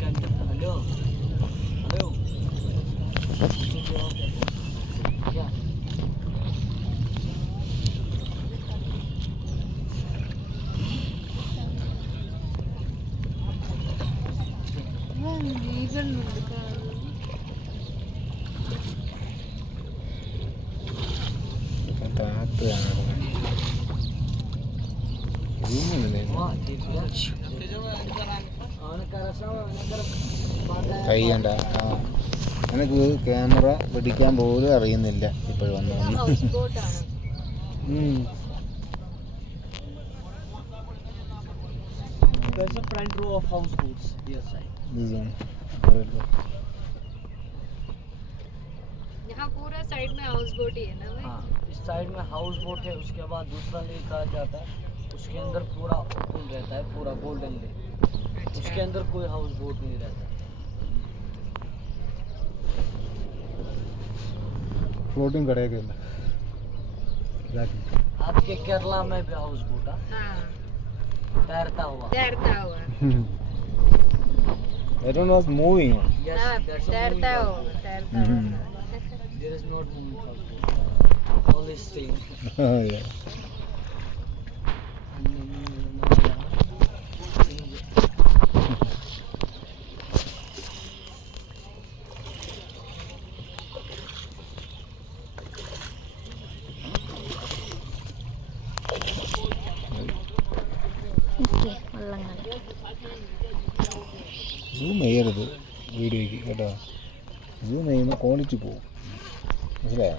Hello hello क्या കൈയ്യണ്ട എനിക്ക് camera പിടിക്കാൻ പോലും അറിയുന്നില്ല ഇപ്പോൾ വന്നു There's a front row of houseboats this side. यहाँ पूरा साइड में हाउस बोट ही है ना भाई? हाँ, इस साइड में हाउस बोट है, उसके बाद दूसरा लेक कहा जाता है, उसके अंदर पूरा पूल रहता है, पूरा गोल्डन लेक। उसके अंदर कोई हाउस बोट नहीं रहता। ഫ്ലോട്ടിങ് കടയൊക്കെ ഇല്ല. आपके केरला में भी हाउस बोट है, हाँ तैरता हुआ। तैरता हुआ That one was moving. Yes, हाँ that's a तैरता moving हुआ houseboat. तैरता हुआ There is not moving houseboat, only staying. Oh, yeah. Zoom ചെയ്യരുത് വീഡിയോയ്ക്ക് കേട്ടോ. സൂം ചെയ്യുമ്പോൾ ക്വാളിറ്റി പോകും, മനസ്സിലായോ?